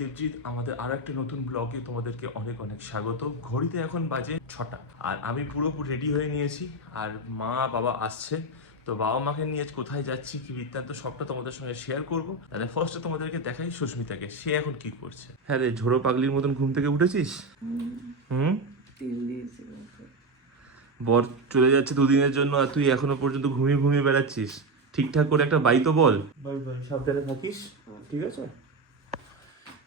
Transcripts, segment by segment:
দেবজিৎ, আমাদের আরো একটা নতুন ব্লগে তোমাদেরকে অনেক অনেক স্বাগত। ঘড়িতে এখন বাজে 6টা, আর আমি পুরোপুরি রেডি হয়ে নিয়েছি, আর মা বাবা আসছে। তো বাবা মাকে নিয়ে কোথায় যাচ্ছি, কি বৃত্তান্ত সবটা তোমাদের সঙ্গে শেয়ার করবো। তাহলে ফার্স্টে তোমাদেরকে দেখাই সুস্মিতাকে, সে এখন কি করছে। হ্যাঁ রে, ঝোড়ো পাগলির মতন ঘুম থেকে উঠেছিস? বর চলে যাচ্ছে দুদিনের জন্য, আর তুই এখনো পর্যন্ত ঘুমিয়ে ঘুমিয়ে বেড়াচ্ছিস। ঠিকঠাক করে একটা বাই তো বল। বাই বাই, সাবধানে থাকিস, ঠিক আছে?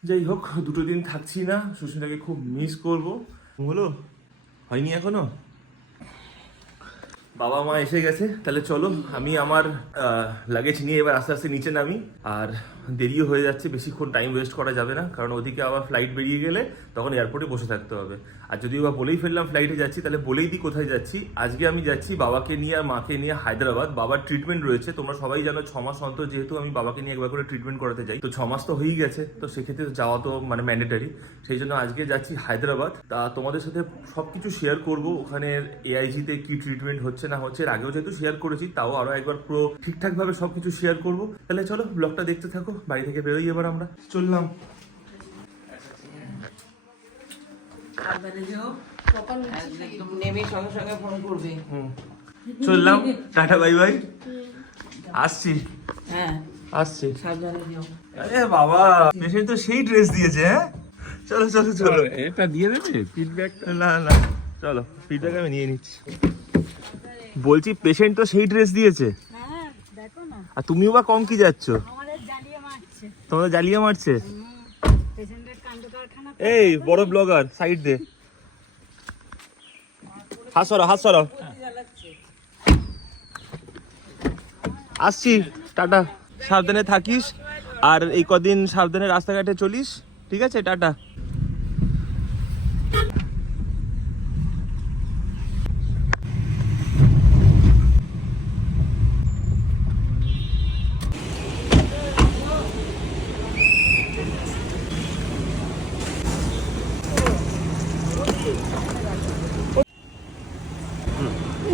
যাই হোক, দুটো দিন থাকছি না, সুস্মিতাকে খুব মিস করবো। হলো হয়নি এখনো। বাবা মা এসে গেছে, তাহলে চলো আমি আমার লাগেজ নিয়ে এবার আস্তে আস্তে নিচে নামি। আর দেরিও হয়ে যাচ্ছে, বেশিক্ষণ টাইম ওয়েস্ট করা যাবে না, কারণ ওদিকে আবার ফ্লাইট বেরিয়ে গেলে তখন এয়ারপোর্টে বসে থাকতে হবে। আর যদিও বা বলেই ফেললাম ফ্লাইটে যাচ্ছি, তাহলে বলেই দিই কোথায় যাচ্ছি। আজকে আমি যাচ্ছি বাবাকে নিয়ে আর মাকে নিয়ে হায়দ্রাবাদ। বাবার ট্রিটমেন্ট রয়েছে, তোমরা সবাই জানো 6 মাস অন্তর যেহেতু আমি বাবাকে নিয়ে একবার করে ট্রিটমেন্ট করাতে যাই, তো 6 মাস তো হয়েই গেছে, তো সেক্ষেত্রে যাওয়া তো মানে ম্যান্ডেটারি। সেই জন্য আজকে যাচ্ছি হায়দ্রাবাদ। তা তোমাদের সাথে সবকিছু শেয়ার করব, ওখানের এআইজিতে কি ট্রিটমেন্ট হচ্ছে না হচ্ছে। এর আগেও যেহেতু শেয়ার করেছি, তাও আরো একবার পুরো ঠিকঠাক ভাবে সবকিছু শেয়ার করব। তাহলে চলো ব্লগটা দেখতে থাকো। বাড়ি থেকে বেরোই এবার আমরা, চললাম। চললাম, টাটা বাই বাই, আসছি। হ্যাঁ আসছি। সাবধানে। আরে বাবা, পেশেন্ট তো সেই ড্রেস দিয়েছে। হ্যাঁ চলো চলো চলো, এটা দিয়ে দেবে ফিডব্যাক। না না, চলো ফিডব্যাক আমি নিয়ে নিচ্ছি। বলছি পেশেন্ট তো সেই ড্রেস দিয়েছে, হ্যাঁ দেখো না, আর তুমিও বা কম কি যাচ্ছ? আমাদের জ্বালিয়ে মারছে, তোমাদের জ্বালিয়ে মারছে। পেশেন্টের কাণ্ড কারখানা। এই বড় ব্লগার, সাইড দে, হাত সরাও হাত সরাও। আসছি, টাটা, সাবধানে থাকিস, আর এই কদিন সাবধানে রাস্তাঘাটে চলিস, ঠিক আছে? টাটা।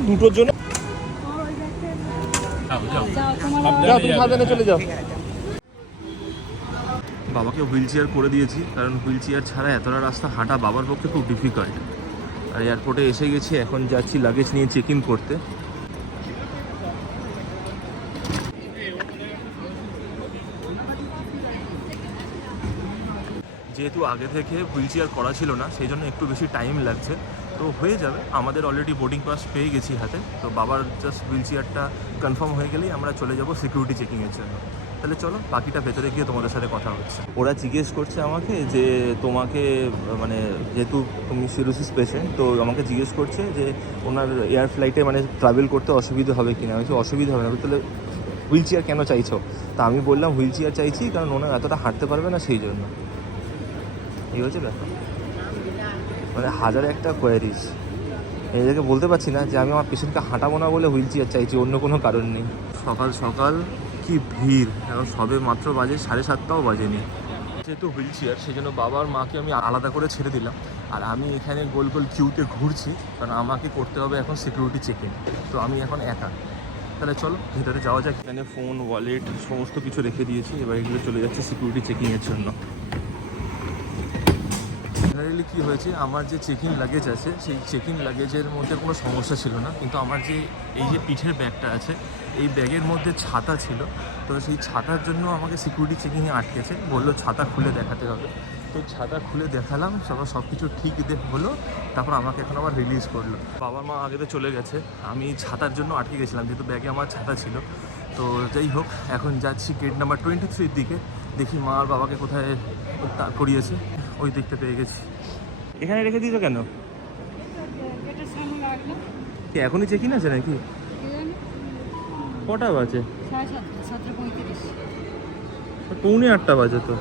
দুটোর জন্য যাও, তুমি সাবধানে চলে যাও। বাবাকে হুইল চেয়ার করে দিয়েছি, কারণ হুইল চেয়ার ছাড়া এতটা রাস্তা হাঁটা বাবার পক্ষে খুব ডিফিকাল্ট। আর এয়ারপোর্টে এসে গেছি, এখন যাচ্ছি লাগেজ নিয়ে চেক ইন করতে। যেহেতু আগে থেকে হুইল চেয়ার করা ছিল না, সেই জন্য একটু বেশি টাইম লাগছে, তো হয়ে যাবে। আমাদের অলরেডি বোর্ডিং পাস পেয়ে গেছি হাতে, তো বাবার জাস্ট হুইল চেয়ারটা কনফার্ম হয়ে গেলেই আমরা চলে যাব সিকিউরিটি চেকিংয়ের জন্য। তাহলে চলো বাকিটা ভেতরে গিয়ে তোমাদের সাথে কথা হচ্ছে। ওরা জিজ্ঞেস করছে আমাকে যে তোমাকে, মানে যেহেতু তুমি সিরোসিস পেশেন্ট, তো আমাকে জিজ্ঞেস করছে যে ওনার এয়ার ফ্লাইটে মানে ট্রাভেল করতে অসুবিধা হবে কিনা। আমি অসুবিধা হবে না, তাহলে হুইল চেয়ার কেন চাইছো? তা আমি বললাম হুইল চেয়ার চাইছি কারণ ওনার এতটা হাঁটতে পারবে না, সেই জন্য। এই হচ্ছে ব্যাপার, মানে হাজারে একটা কোয়ারিজ। এদেরকে বলতে পারছি না যে আমি আমার পেশেন্টকে হাঁটাবো না বলে হুইল চেয়ার চাইছি, অন্য কোনো কারণ নেই। সকাল সকাল কি ভিড়, এখন সবে মাত্র বাজে 7:30টাও বাজেনি। যেহেতু হুইল চেয়ার, সেই জন্য বাবার মাকে আমি আলাদা করে ছেড়ে দিলাম, আর আমি এখানে গোল গোল কিউতে ঘুরছি, কারণ আমাকে করতে হবে এখন সিকিউরিটি চেকিং। তো আমি এখন একা, তাহলে চলো ভেতরে যাওয়া যাক। এখানে ফোন, ওয়ালেট সমস্ত কিছু রেখে দিয়েছি, এবার এগুলো চলে যাচ্ছে সিকিউরিটি চেকিংয়ের জন্য। জেনারেলি কী হয়েছে, আমার যে চেকিং লাগেজ আছে, সেই চেকিং লাগেজের মধ্যে কোনো সমস্যা ছিল না, কিন্তু আমার যে এই যে পিঠের ব্যাগটা আছে, এই ব্যাগের মধ্যে ছাতা ছিল। তো সেই ছাতার জন্য আমাকে সিকিউরিটি চেকিংয়ে আটকেছে, বললো ছাতা খুলে দেখাতে হবে। তো ছাতা খুলে দেখালাম, সব কিছু ঠিক হলো, তারপর আমাকে এখন আবার রিলিজ করলো। বাবা মা আগে তো চলে গেছে, আমি ছাতার জন্য আটকে গেছিলাম, যেহেতু ব্যাগে আমার ছাতা ছিল। তো যাই হোক, এখন যাচ্ছি গেট নাম্বার 23 দিকে, দেখি মা আর বাবাকে কোথায় করিয়েছে। ওই দিকটা পেয়ে গেছি। এখানে রেখে দিয়েছো কেন? কি এখনই চেকিং আছে নাকি? কটা বাজে? 7:35 বাজে তো।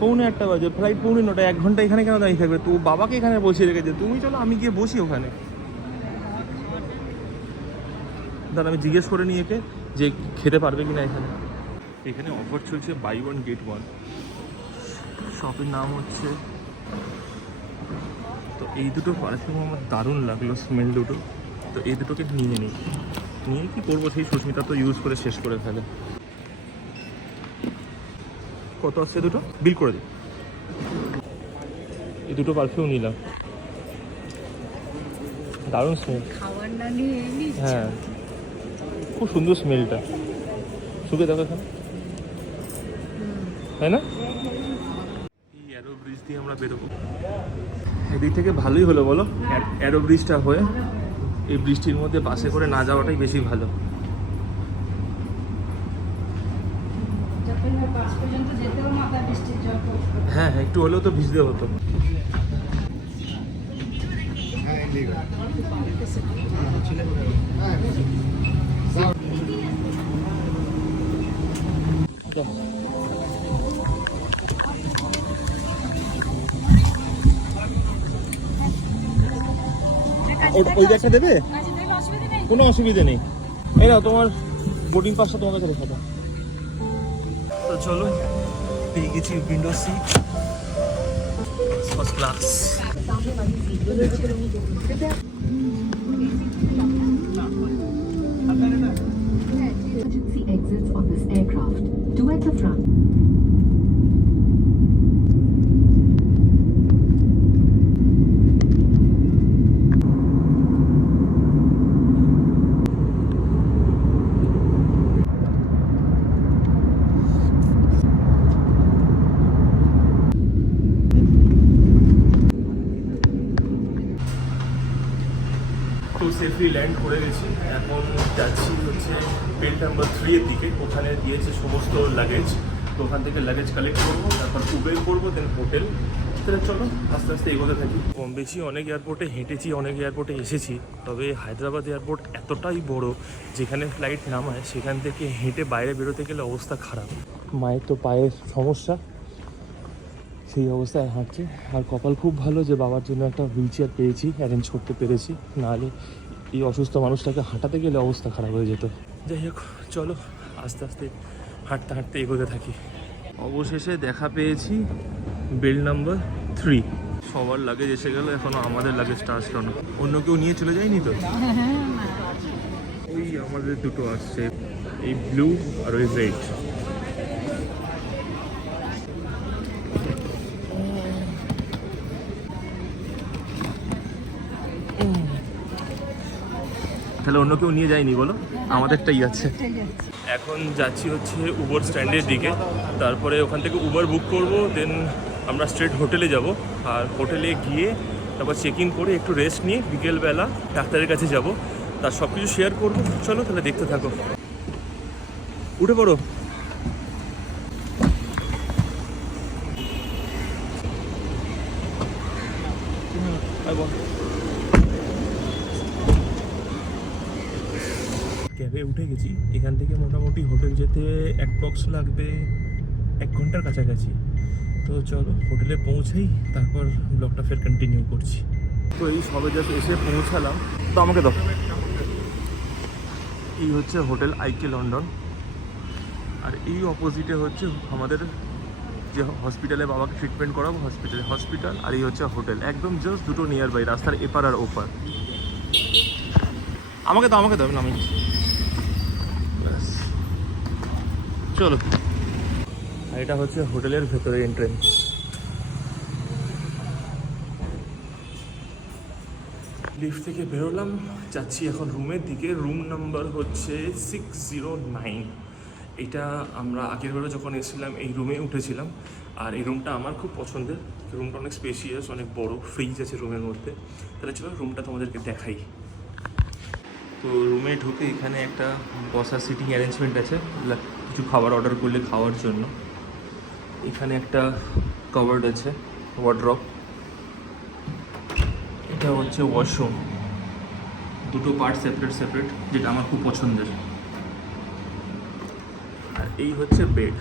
8:35 বাজে, ফ্লাইট 9:45, 1 ঘন্টা এখানে কেন দাঁড়িয়ে থাকবে? তো বাবাকে এখানে বসিয়ে রেখেছে, তুমি চলো আমি গিয়ে বসি ওখানে। দাঁড়া, আমি জিজ্ঞেস করে নিই একে যে খেতে পারবে কিনা এখানে। এখানে অফার চলছে বাই 1 গেট 1। শপের নাম হচ্ছে, তো এই দুটো পারফিউম আমার দারুণ লাগলো, স্মেল দুটো। তো এই দুটোকে নিয়ে নিই, নিয়ে কী করবো, সেই সুস্মিতা তো ইউজ করে শেষ করে ফেলে। কত আসছে দুটো বিল করে দিই। এই দুটো পারফিউম নিলাম, দারুণ স্মেল। খাবার না নিয়ে এলি হ্যাঁ খুব সুন্দর স্মেলটা, শুকে দেখো এখানে, তাই না? এই অ্যারো ব্রিজ দিয়ে আমরা বেরোবো, এদিক থেকে ভালোই হলো বলো, অ্যারো ব্রিজটা হয়ে এই বৃষ্টির মধ্যে বাসে করে না যাওয়াটাই বেশি ভালো। যখন পাঁচ পর্যন্ত যেতেও মাথা বৃষ্টির জল পড়তো। হ্যাঁ হ্যাঁ একটু হলেও তো ভিজতে হতো। ওই ব্যাগটা দেবে? আচ্ছা, তাহলে অসুবিধা নেই। কোনো অসুবিধে নেই। এই না তোমার বোর্ডিং পাসটা তোমার কাছে রেখে দাও। তো চলো, পেয়ে গেছি window seat, first class. Emergency exits on this aircraft. Two at the front. তো সেফলি ল্যান্ড করে গেছি, এখন যাচ্ছি হচ্ছে বেল্ট নাম্বার 3 এর দিকে। ওখানে দিয়েছে সমস্ত লাগেজ, তো ওখান থেকে লাগেজ কালেক্ট করবো, তারপর উবের করবো, দেন হোটেল। তাহলে চলো আস্তে আস্তে এগোতে থাকি। কম বেশি অনেক এয়ারপোর্টে হেঁটেছি, অনেক এয়ারপোর্টে এসেছি, তবে হায়দ্রাবাদ এয়ারপোর্ট এতটাই বড়, যেখানে ফ্লাইট নামায় সেখান থেকে হেঁটে বাইরে বেরোতে গেলে অবস্থা খারাপ। মায়ের তো পায়ের সমস্যা, সেই অবস্থায় হাঁটছে। আর কপাল খুব ভালো যে বাবার জন্য একটা হুইল চেয়ার পেয়েছি, অ্যারেঞ্জ করতে পেরেছি, নাহলে এই অসুস্থ মানুষটাকে হাঁটাতে গেলে অবস্থা খারাপ হয়ে যেত। যাই হোক চলো আস্তে আস্তে হাঁটতে হাঁটতে এগোতে থাকি। অবশেষে দেখা পেয়েছি বেল্ট নাম্বার 3। সবার লাগেজ এসে গেল, এখনও আমাদের লাগেজটা আসলো না। অন্য কেউ নিয়ে চলে যায়নি তো? ওই আমাদের দুটো আসছে, এই ব্লু আর ওই রেড। তাহলে অন্য কেউ নিয়ে যায়নি বলো, আমাদেরটাই আছে। এখন যাচ্ছি হচ্ছে উবার স্ট্যান্ডের দিকে, তারপরে ওখান থেকে উবার বুক করব, দেন আমরা স্ট্রেট হোটেলে যাব। আর হোটেলে গিয়ে তারপর চেক ইন করে একটু রেস্ট নিয়ে বিকেলবেলা ডাক্তারের কাছে যাব, তার সব কিছু শেয়ার করবো। চলো তাহলে দেখতে থাকো, উঠে পড়ো। ক্যাবে উঠে গেছি, এখান থেকে মোটামুটি হোটেল যেতে অ্যাপ্রক্স লাগবে 1 ঘন্টার কাছাকাছি। তো চলো হোটেলে পৌঁছাই, তারপর ব্লগটা ফের কন্টিনিউ করছি। তো এই সবে জাস্ট এসে পৌঁছালাম, তো আমাকে দাও। এই হচ্ছে হোটেল আইকে লন্ডন, আর এই অপোজিটে হচ্ছে আমাদের যে হসপিটালে বাবাকে ট্রিটমেন্ট করাবো, হসপিটাল। আর এই হচ্ছে হোটেল, একদম জাস্ট দুটো নিয়ার বাই, রাস্তার এপার আর ওপার। আমাকে দাও আমি নামি। চলো, আর এটা হচ্ছে হোটেলের ভেতরে এন্ট্রেন্স। লিফট থেকে বেরোলাম, যাচ্ছি এখন রুমের দিকে। রুম নাম্বার হচ্ছে 609। এটা আমরা আগের বারে যখন এসেছিলাম এই রুমে উঠেছিলাম, আর এই রুমটা আমার খুব পছন্দের। রুমটা অনেক স্পেশিয়াস, অনেক বড়, ফ্রিজ আছে রুমের মধ্যে। তাহলে চলো রুমটা তোমাদেরকে দেখাই। তো রুমে ঢুকে এখানে একটা বসার সিটিং অ্যারেঞ্জমেন্ট আছে, কিছু খাবার অর্ডার করলে খাওয়ার জন্য। এখানে একটা কাভার্ড আছে, ওয়ার্ড্রপ। এটা হচ্ছে ওয়াশরুম, দুটো পার্ট সেপারেট, যেটা আমার খুব পছন্দের। আর এই হচ্ছে বেড।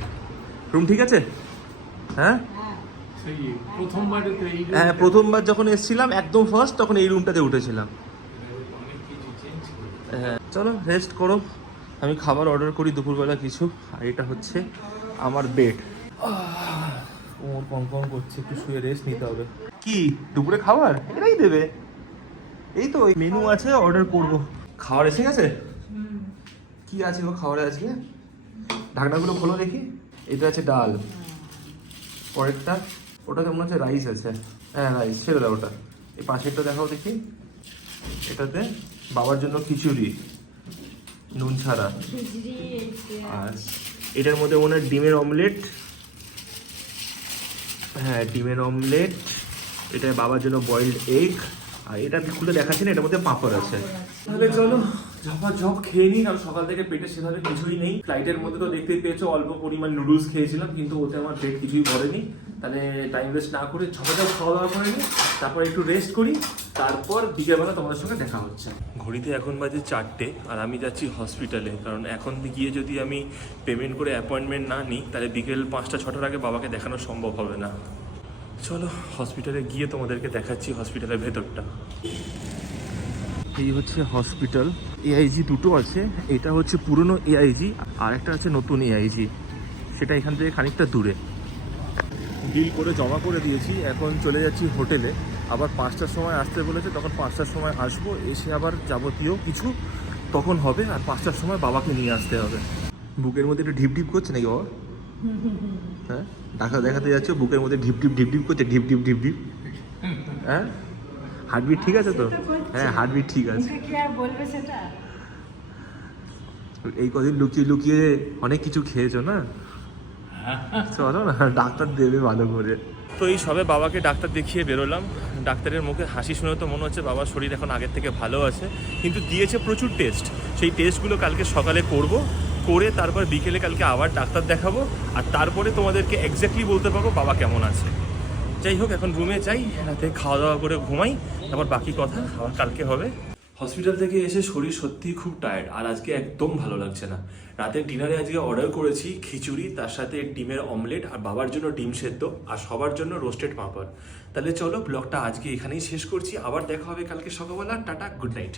রুম ঠিক আছে? হ্যাঁ হ্যাঁ, প্রথমবার যখন এসেছিলাম একদম ফার্স্ট, তখন এই রুমটাতে উঠেছিলাম। হ্যাঁ চলো রেস্ট করো, আমি খাবার অর্ডার করি দুপুরবেলা কিছু। আর এটা হচ্ছে আমার বেড। ওর কম করছে, একটু শুয়ে রেস্ট নিতে হবে। কি দুপুরে খাবার এটাই দেবে? এই তো মেনু আছে, অর্ডার করব। খাবার এসে গেছে? কি আছে গো খাবারে আজকে? ঢাকনাগুলো খোলো দেখি। এটা আছে ডাল, পরেরটা ওটাতে মনে হচ্ছে রাইস আছে, হ্যাঁ রাইস, ছেড়ে দাও ওটা। এই পাশেরটা দেখাও দেখি, এটাতে বাবার জন্য খিচুড়ি নুন ছাড়া, আর এটার মধ্যে মনে হয় ডিমের অমলেট, হ্যাঁ ডিমের অমলেট, এটা বাবার জন্য বয়েলড এগ, আর এটা খুলে দেখাচ্ছি না, এটার মধ্যে পাঁপড় আছে। তাহলে চলো ঝপ খেয়ে নিই, কারণ সকাল থেকে পেটে সেভাবে কিছুই নেই। ফ্লাইটের মধ্যে তো দেখতেই পেয়েছো অল্প পরিমাণ নুডলস খেয়েছিলাম, কিন্তু ওতে আমার পেট কিছুই ভরেনি। তাহলে টাইম ওয়েস্ট না করে ঝপাঝপ খাওয়া দাওয়া করে নিই, তারপর একটু রেস্ট করি, তারপর বিকেলবেলা তোমাদের সঙ্গে দেখা হচ্ছে। ঘড়িতে এখন বাজে 4টে, আর আমি যাচ্ছি হসপিটালে, কারণ এখন গিয়ে যদি আমি পেমেন্ট করে অ্যাপয়েন্টমেন্ট না নিই, তাহলে বিকেল 5টা-6টার আগে বাবাকে দেখানো সম্ভব হবে না। চলো হসপিটালে গিয়ে তোমাদেরকে দেখাচ্ছি হসপিটালের ভেতরটা। এই হচ্ছে হসপিটাল, এআইজি দুটো আছে, এটা হচ্ছে পুরনো এআইজি আর একটা আছে নতুন এআইজি, সেটা এখান থেকে খানিকটা দূরে। বিল করে জমা করে দিয়েছি, এখন চলে যাচ্ছি হোটেলে। আবার 5টার সময় আসতে বলেছে, তখন 5টার সময় আসবো, এসে আবার যাবতীয় কিছু তখন হবে, আর 5টার সময় বাবাকে নিয়ে আসতে হবে। বুকের মধ্যে একটু ঢিপ ঢিপ করছে নাকি বাবা? হ্যাঁ ডাক্তার দেখাতে যাচ্ছে, বুকের মধ্যে ঢিপ ঢিপ ঢিপ ঢিপ করছে, ঢিপ ঢিপ ঢিপ ঢিপ। হ্যাঁ হার্টবিট ঠিক আছে তো? হ্যাঁ হার্টবিট ঠিক আছে। কি আর বলবে সেটা? এই কদিন লুকিয়ে লুকিয়ে অনেক কিছু খেয়েছো না, চলো না ডাক্তার দেবে ভালো করে। তো এই সবে বাবাকে ডাক্তার দেখিয়ে বেরোলাম, ডাক্তারের মুখে হাসি শুনে তো মনে হচ্ছে বাবার শরীর এখন আগের থেকে ভালো আছে, কিন্তু দিয়েছে প্রচুর টেস্ট। সেই টেস্টগুলো কালকে সকালে করে তারপর বিকেলে কালকে আবার ডাক্তার দেখাবো, আর তারপরে তোমাদেরকে এক্স্যাক্টলি বলতে পারবো বাবা কেমন আছে। যাই হোক এখন রুমে যাই, রাতে খাওয়া দাওয়া করে ঘুমাই, তারপর বাকি কথা আবার কালকে হবে। হসপিটাল থেকে এসে শরীর সত্যিই খুব টায়ার্ড, আর আজকে একদম ভালো লাগছে না। রাতের ডিনারে আজকে অর্ডার করেছি খিচুড়ি, তার সাথে ডিমের অমলেট, আর বাবার জন্য ডিম সেদ্ধ, আর সবার জন্য রোস্টেড পাঁপড়। তাহলে চলো ব্লগটা আজকে এখানেই শেষ করছি, আবার দেখা হবে কালকে সকালবেলা। Tata, good night.